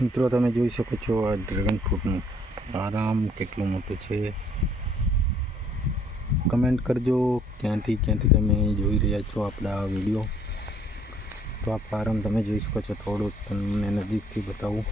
મિત્રો, તમે જોઈ શકો છો આ ડ્રેગન ફ્રૂટનું આરામ કેટલું મોટું છે. કમેન્ટ કરજો, ક્યાંથી ક્યાંથી તમે જોઈ રહ્યા છો આપણા આ વીડિયો તો આ ફાર્મ તમે જોઈ શકો છો થોડુંક તમને નજીકથી બતાવું.